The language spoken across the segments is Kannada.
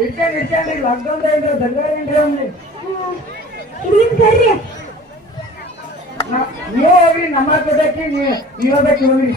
ಇಟ್ಕೊಂಡು ಇಟ್ಕೊಂಡು ಈಗ ಲಾಕ್ಡೌನ್ ಏನ್ರಿ ದಂಗಾರ ಏನ್ರಿ ಅವ್ನಿ ಇದೀನ್ ಕರ್ರಿ ನೀವು ನಮ್ಮ ಜೊತೆಗೆ ನೀವು ಹೋಗ್ಬೇಕು ಹೋಗ್ರಿ.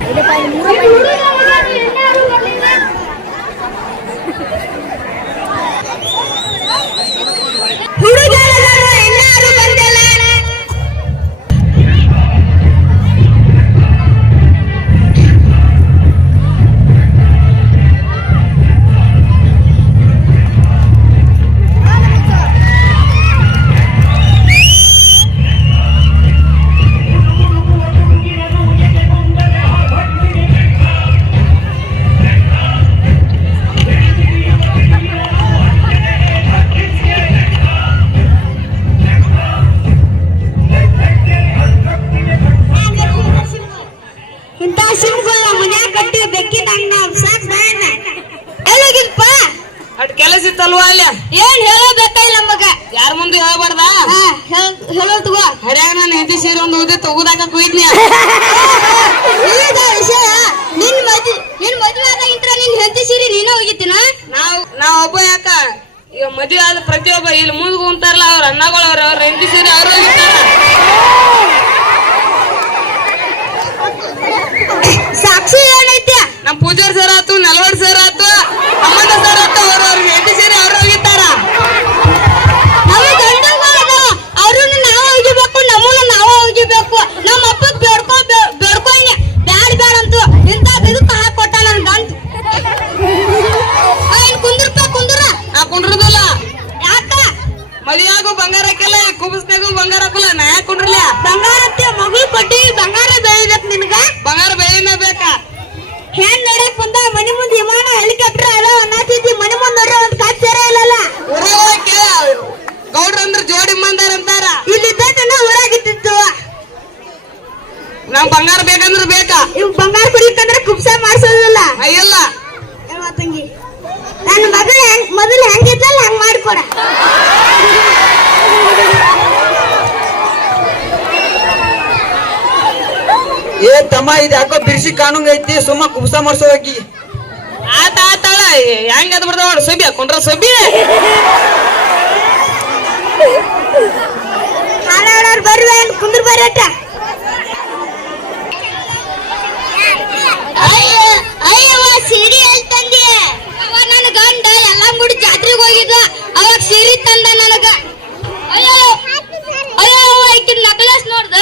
más. ¿Qué. ನೀನು ಹೋಗಿತ್ತಿನ ನಾವ್ ನಾವ್ ಒಬ್ಬ ಯಾಕ? ಈಗ ಮದುವೆ ಆದ ಪ್ರತಿಯೊಬ್ಬ ಇಲ್ಲಿ ಮುಂದ್ ಕುಂತಾರಲ್ಲ ಅವ್ರ ಅಣ್ಣಗಳು ಅವ್ರ ಅವ್ರ ಹೆಂಡತಿ ಸೇರಿ ಅವ್ರು ಸಾಕ್ಷಿ ಏನೈತೆ? ನಮ್ ಪೂಜಾರ್ ಸರ್ ಆತು ನಲ್ವರ್ ಸರ್ ಆತು ಅಮ್ಮನ ಸರ್ ಆತು ಅವ್ರ ಅವ್ರ ಹೆಂಡತಿ ಸೇರಿ ಅವ್ರು ಹೋಗಿರ್ತಾರ ನಮ್ಮ ನಾವು ಹೋಗಿಬೇಕು ನಮ್ಮನ್ನ ನಾವು ಹೋಗಿಬೇಕು. ನಮ್ಮ ಅಪ್ಪ ಬೇಡ ಮಳಿಯಾಗು ಬಂಗಾರ ಹಾಕಿಲ್ಲ ಕುಬಸ್ನಾಗು ಬಂಗಾರ ಹಾಕಲ್ಲ ನಾ ಯಾಕೆ ಕುಂಡ್ರಲ್ಲ? ಬಂಗಾರತ್ತೆ ಮಗಳು ಕೊಟ್ಟಿ ಬಂಗಾರ ಬೆಳಿಬೇಕು ನಿನಗ? ಬಂಗಾರ ಬೇಯನ ಬೇಕಾ? ಹೆಣ್ ನಡಕ್ ಬಂದ ಮನಿ ಮುಂದೆ ವಿಮಾನ ಹೆಲಿಕಾಪ್ಟರ್ ಅಲ್ಲ ಅನ್ನಾತಿದ್ದಿ ಮನಿ ಮುಂದೆ ನೋಡ್ರಿ ಒಂದ್ ಕಾಚ್ ಸೇರ ಇಲ್ಲಲ್ಲ? ಊರಾಗ ಕೇಳ ಗೌಡ್ರ ಅಂದ್ರ ಜೋಡಿ ಮಂದಾರ ಅಂತಾರ. ಇಲ್ಲಿ ಇದ್ದನ್ನ ಊರಾಗಿತ್ತಿತ್ತು ನಾವ್ ಬಂಗಾರ ಬೇಕಂದ್ರೆ ಬೇಕಾ? ಇವ್ ಬಂಗಾರ ಕುಡಿಕಂದ್ರೆ ಕುಬ್ಸ ಮಾಡ್ಸೋದಿಲ್ಲ. ಅಯ್ಯಲ್ಲ. ತಂಗಿ ನನ್ನ ಮಗಳು ಹೆಂಗ್ ಮೊದಲು ಹೆಂಗಿದ್ದಲ್ಲ ಹಂಗ್ ಮಾಡ್ಕೊಡ. ಏ ತಮ್ಮ ಇದು ಯಾಕೋ ಬಿರ್ಸಿ ಕಾನೂನ್ ಐತಿ ಸುಮ್ಮ ಕುಬ್ಸ ಮಾಡ್ಸೋ ಹೋಗಿ ಆತ ಆತಾಳ ಹೆಂಗ್ ಅದ್ ಬರ್ತಾವ ನೋಡಿ ಸಬಿ ಹಾಕೊಂಡ್ರ ಸಬಿ. ಬರ್ರಿ ಕುಂದ್ರ ಬರ್ರಿ ಅಯ್ಯ ಅಯ್ಯವ್ವ ಸೀರೆ ಎಲ್ಲಿ ತಂದೆ? ಅವ ನನ್ನ ಗಂಡ ಎಲ್ಲ ಮುಡಿ ಜಾತ್ರೆಗೆ ಹೋಗಿದ್ದ. ಅವಾಗ ಸೀರೆ ತಂದ ನನಗ. ಅಯ್ಯೋ ಅಯ್ಯೋ ಈಕಿನ ನಕ್ಲೆಸ್ ನೋಡ್ದ.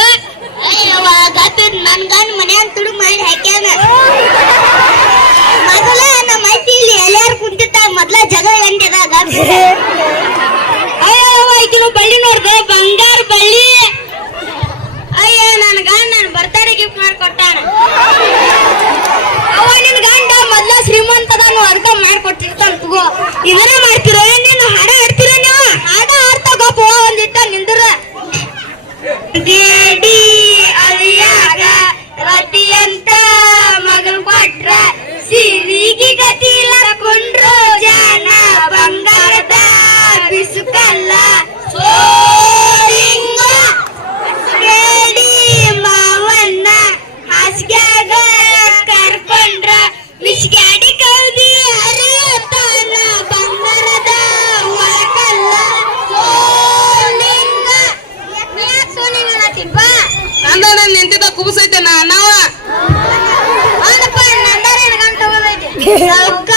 Navidad.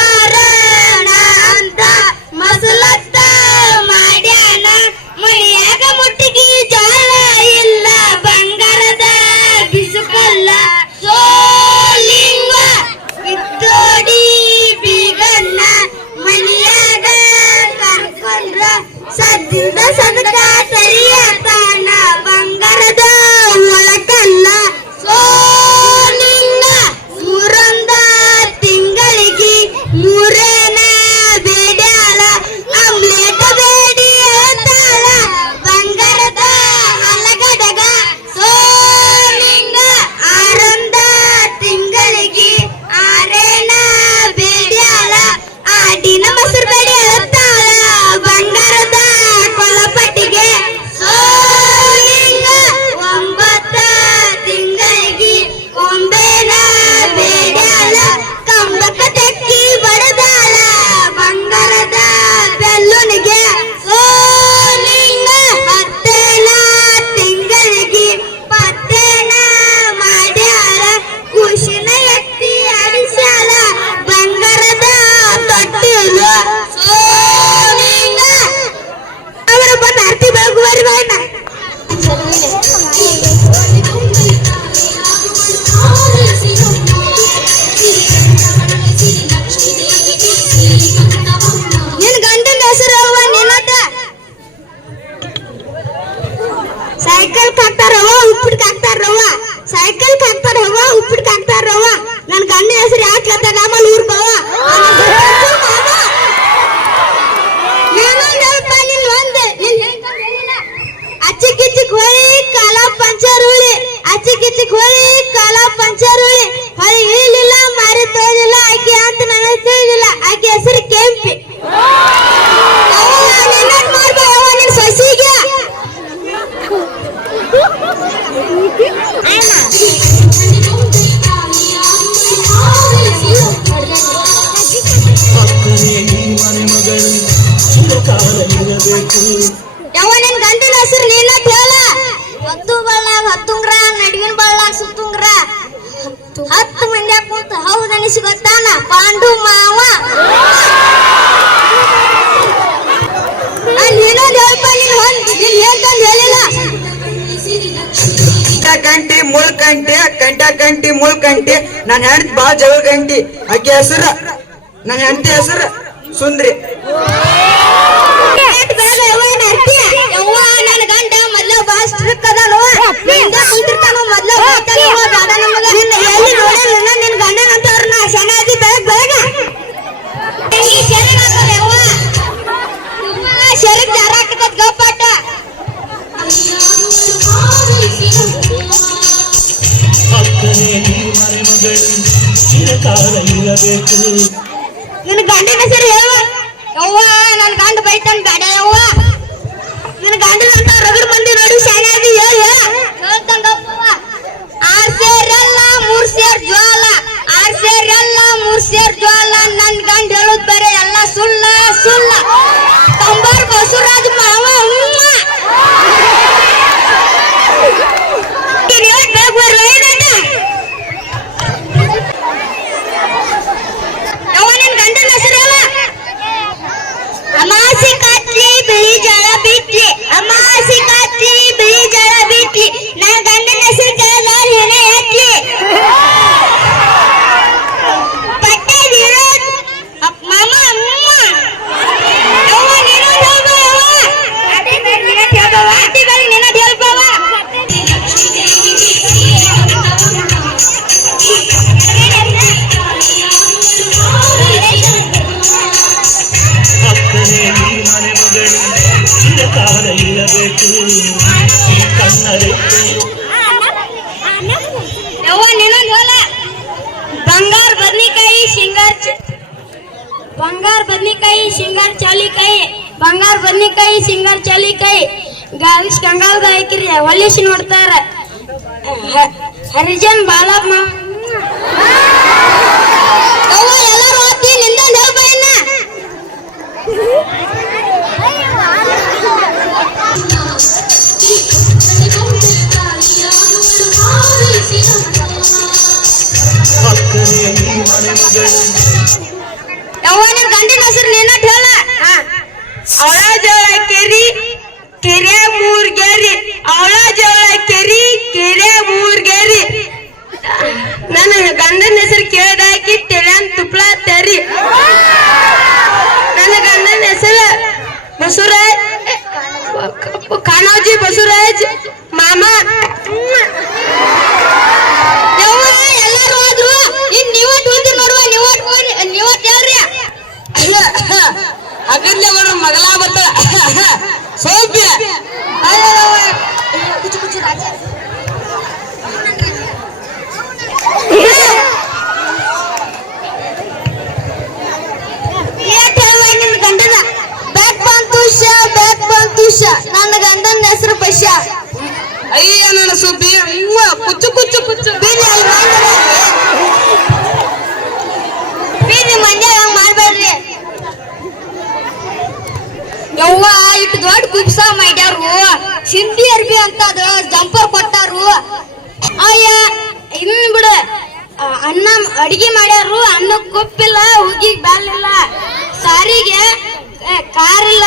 ನನ್ನ ಹೆಂಡತಿ ಬಾ ಜಗಳ ಗಂಟಿ ಅಕ್ಕಿ ಹೆಸರು. ನನ್ನ ಹೆಂಡತಿ ಹೆಸರು. ಸುಂದ್ರಿ. ನನ್ ಮನೆಮಗಳು ಚಿರಕಾಲ ಇರಬೇಕು ನಿನ್ನ ಗಂಡನ ಹೆಸರು ಹೇಳುವ ಯವ್ವ ನನ್ನ ಗಂಡ ಬೈತಾನ ಗಾಡಿ ಅವ್ವ ನಿನ್ನ ಗಂಡನ ಅಂತ ರಗಡ್ ಮಂದಿ ನೋಡಿ ಶಾನ್ಯಾದಿ ಹೇಳ. ಹೇಳ್ತಂಗಪ್ಪವ ಆರ್ ಸೇರಲ್ಲ ಮೂರ್ ಸೇರ್ ಜ್ವಾಲ. ಆರ್ ಸೇರಲ್ಲ ಮೂರ್ ಸೇರ್ ಜ್ವಾಲ. ನನ್ನ ಗಂಡ ಹೇಳುದ್ ಬೇರೆ, ಎಲ್ಲ ಸುಳ್ಳ ಸುಳ್ಳ. ಕಂಬಾರ್ ಬಸವರಾಜ್ ಬದ್ನಿಕಾಯಿ ಶೇಂಗಾರ್ ಚಾಲಿಕಾಯಿ ಬಂಗಾರ ಬದ್ನಿಕಾಯಿ ಶೇಂಗಾರ್ ಚಾಲಿಕಾಯಿ. ಗಾವಿಸ್ ಕಂಗಾಲ್ದ ಹಾಕಿರಿ ಹೊಲಿಸಿ ನೋಡ್ತಾರ. ಹರಿಜನ್ ಬಾಳಮ್ಮ ಯವ್ವ ಎಲ್ಲರೂ ಅವಳ ಜೋಳ ಕೆರಿ ಕೆರೆ ಮೂರ್ಗೇರಿ ಅವಳ ಜೋಳ ಕೆರಿ ಕೆರೆ ಮೂರ್ಗೇರಿ ನನ್ನ ಗಂಡನ ಹೆಸರು ಕೇಳ್ದಾಕಿ ತೆಳ್ಯಾನ್ ತುಪ್ಲ ತೆರಿ ನನ್ನ ಗಂಡನ ಹೆಸರು ಬಸವರಾಜ್ ಖಾನಾಜಿ ಬಸವರಾಜ್ ಮಾಮ ಯವ್ವ ಇಟ್ಟು ದೊಡ್ಡ ಕುಬ್ಸ ಮಾಡ್ಯಾರು. ಸಿಂಧಿ ಅರ್ಬಿ ಅಂತ ಅದ, ಜಂಪರ್ ಕೊಟ್ಟಾರು. ಅಯ್ಯ, ಇನ್ನು ಬಿಡ. ಅನ್ನ ಅಡಿಗೆ ಮಾಡ್ಯಾರು ಅನ್ನ ಕೊಪ್ಪಿಲ್ಲ ಹುಗಿಗ್ ಬ್ಯಾಲಿಲ್ಲ. ಸಾರಿಗೆ ಕಾರ್ ಕಾರಿಲ್ಲ.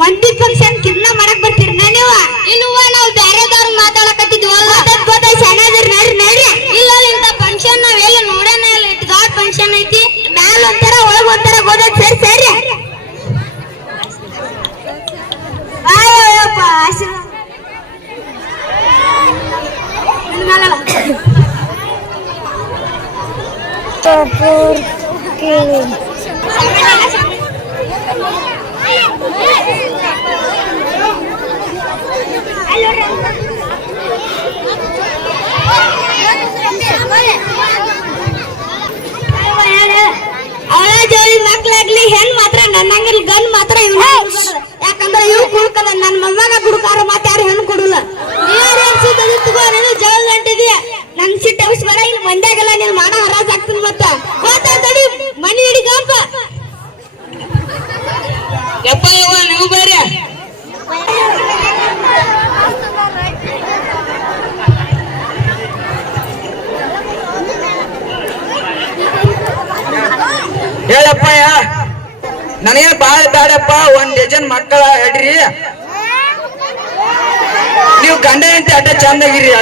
ಮಂದಿ ಫಂಕ್ಷನ್ ಕಿನ್ನ ಮಾಡಕ್ ಬರ್ತೀರಿ. ನೀವು ಇಲ್ವಾ ನಾವು ಬೇರೆದವ್ರ ಮಾತಾಡಕತ್ತಿದ್ವಲ್ಲ. ಅವಳ ಜೋಡಿ ಮಕ್ಳಾಗ್ಲಿ ಹೆಣ್ ಮಾತ್ರ ನನ್ನಂಗಿಲ್ ಗನ್ ಮಾತ್ರ ಇವ್ನ ಯಾಕಂದ್ರೆ ಇವ್ ಕುಡ್ಕದ ನನ್ ಮೊಮ್ಮಗ ಕುಡ್ಕಾರ ಮಾತ ಯಾರು ಹೆಣ್ಣು ಕೊಡಲ್ಲ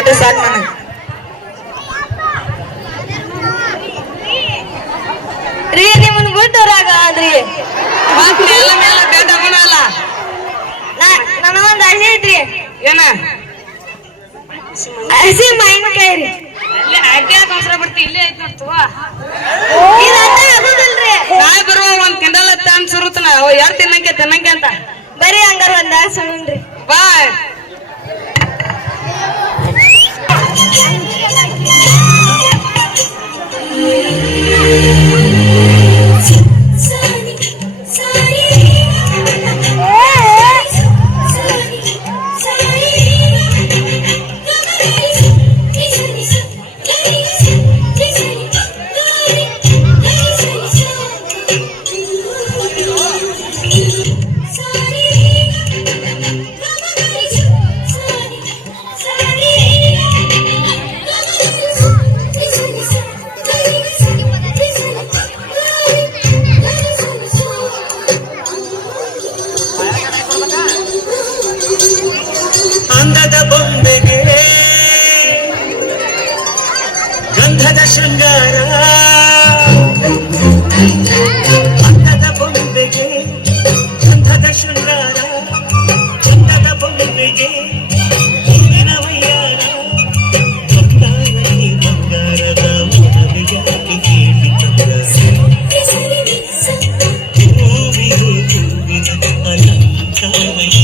ಅಡ್ಡ ಸಾಕು ನನಗೆ. ರೀ ನಿಮ್ಮನ್ ಬಿಟ್ಟವ್ರಾಗ ಅಲ್ರಿ ಎಲ್ಲ ಮೇಲೆ ಗಂಡ ಮನಲ್ಲ ನನಗೊಂದ್ ಆಸೆ ಐತ್ರಿ. ಏನ? ಹಸಿ ಮಾವಿನಕಾಯಿ ರೀ. ಅಲ್ಲಿ ಅಡ್ಡೆ ಬರ್ತಿ ಇಲ್ಲೇ ಐತ್ ನೋಡ್ತವ ನಾಳೆ ಬರುವ ಒಂದ್ ಕಿಂಡಲ್ ತಾನ್ ಸುರುತ್ತನ ಅವ ಯಾರು ತಿನ್ನಂಗೆ ತಿನ್ನಂಗೆ ಅಂತ. ಬರೀ ಹಂಗಾರ ಒಂದ್ ರೀ ಬಾ ಅಲಂಕಾರ ಯಾಕೆ